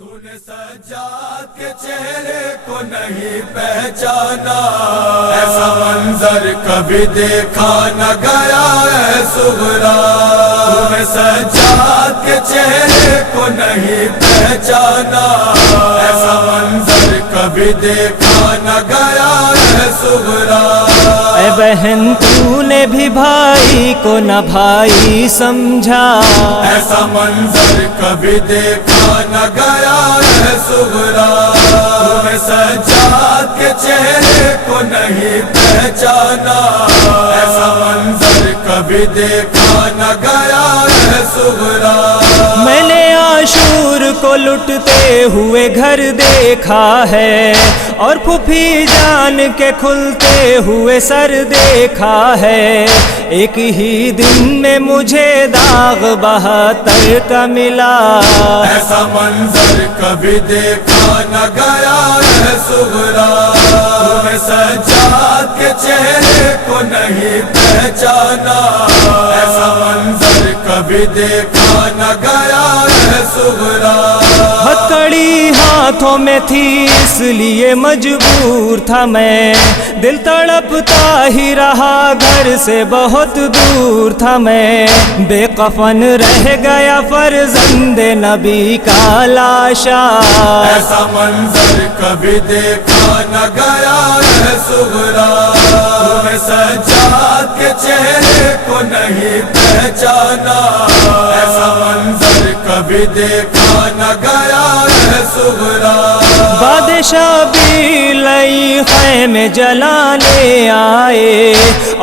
تو نے سجاد کے چہرے کو نہیں پہچانا، ایسا منظر کبھی دیکھا نہ گیا ہے صغرا۔ تو نے سجاد کے چہرے کو نہیں پہچانا، ایسا منظر کبھی دیکھا نہ گیا ہے صغرا۔ اے بہن تو نے بھی بھائی کو نہ بھائی سمجھا، ایسا منظر کبھی دیکھا نہ گیا ہے صغرا۔ تمہیں سجاد کے چہرے کو نہیں پہچانا، ایسا منظر کبھی دیکھا نہ گیا ہے صغرا۔ میں نے عاشور کو لٹتے ہوئے گھر دیکھا ہے، اور پھوپھی جان کے کھلتے ہوئے سر دیکھا ہے۔ ایک ہی دن میں مجھے داغ 72 کا ملا، ایسا منظر کبھی دیکھا نہ گیا ہے صغرا۔ تمہیں سجاد کے چہرے کو نہیں پہچانا، ایسا منظر کبھی دیکھا نہ گیا ہے صغرا۔ ہتھکڑی ہاتھوں میں تھی اس لیے مجبور تھا میں، دل تڑپتا ہی رہا گھر سے بہت دور تھا میں۔ بے کفن رہ گیا فرزند نبی کا لاشا، ایسا منظر کبھی دیکھا نہ گیا ہے صغرا۔ تمہیں سجاد کے چہرے کو نہیں پہچانا، ایسا منظر کبھی دیکھا نہ گیا ہے صغرا۔ بادشاہ بھی لئی خیمے جلانے آئے،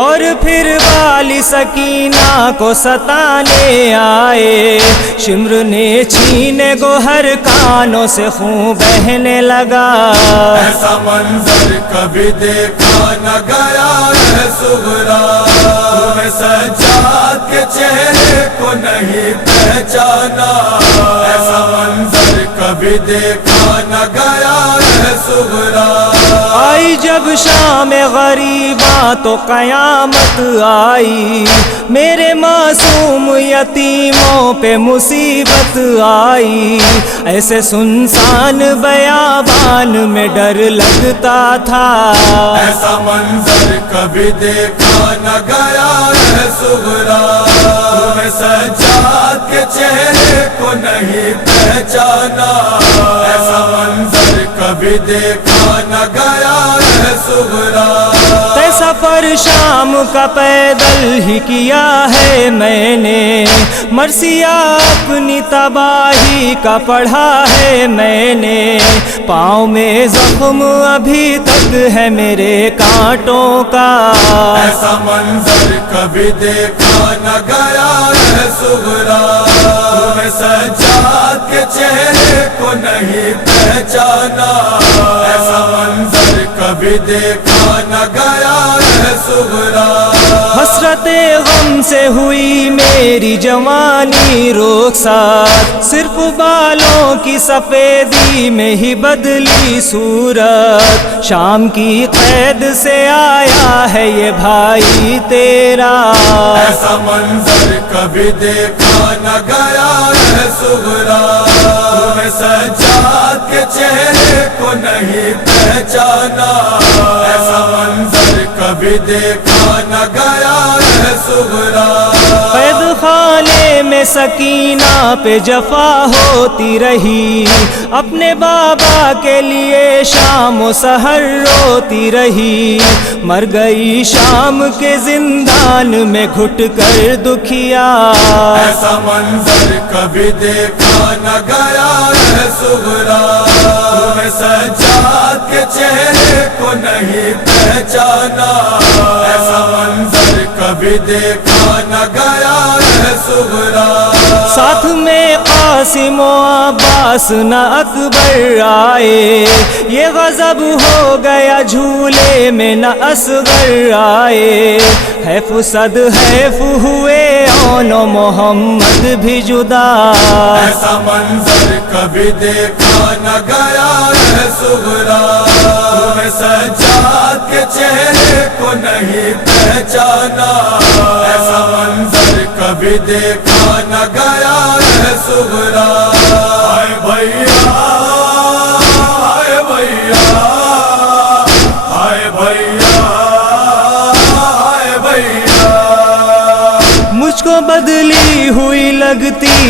اور پھر والی سکینہ کو ستانے آئے۔ شمر نے چھینے گوہر کانوں سے خون بہنے لگا، ایسا منظر کبھی دیکھا نہ گیا ہے صغرا۔ تمہیں سجاد کے چہرے کو نہیں پہچانا، ایسا منظر کبھی دیکھا نہ گیا ہے صغرا۔ آئی جب شام غریباں تو قیامت آئی، میرے معصوم یتیموں پہ مصیبت آئی۔ ایسے سنسان بیابان میں ڈر لگتا تھا، ایسا منظر کبھی دیکھا نہ گیا ہے صغرا۔ تمہیں سجاد کے چہرے کو نہیں پہچانا، ایسا منظر کبھی دیکھا نہ گیا ہے صغرا۔ سفر شام کا پیدل ہی کیا ہے میں نے، مرثیہ اپنی تباہی کا پڑھا ہے میں نے۔ پاؤں میں زخم ابھی تک ہے میرے کانٹوں کا، ایسا منظر کبھی دیکھا نہ گیا ہے صغرا۔ تمہیں سجاد کے چہرے کو نہیں پہچانا، ایسا منظر کبھی دیکھا نہ گیا ہے صغرا۔ حسرت غم سے ہوئی میری جوانی رخسار، صرف بالوں کی سفیدی میں ہی بدلی صورت۔ شام کی قید سے آیا ہے یہ بھائی تیرا، ایسا منظر کبھی دیکھا نہ گیا ہے صغرا۔ تمہیں سجاد کے چہرے کو نہیں پہچانا، ایسا منظر کبھی دیکھا نہ گیا ہے صغرا۔ قید خانے میں سکینہ پہ جفا ہوتی رہی، اپنے بابا کے لیے شام و سحر روتی رہی۔ مر گئی شام کے زندان میں گھٹ کر دکھیا، ایسا منظر کبھی دیکھا نہ گیا ہے صغرا۔ تمہیں سجاد کے چہرے کو نہیں پہچانا، ایسا منظر کبھی دیکھا نہ گیا ہے صغرا۔ ساتھ میں قاسم و عباس نہ اکبر آئے، یہ غضب ہو گیا جھولے میں نہ اصغر آئے۔ حیف صد حیف ہوئے اون و محمد بھی جدا، ایسا منظر کبھی دیکھا نہ گیا ہے صغرا۔ تمہیں سجاد کے چہرے کو نہیں پہچانا، ایسا منظر کبھی دیکھا نہ گیا ہے صغرا۔ بھائی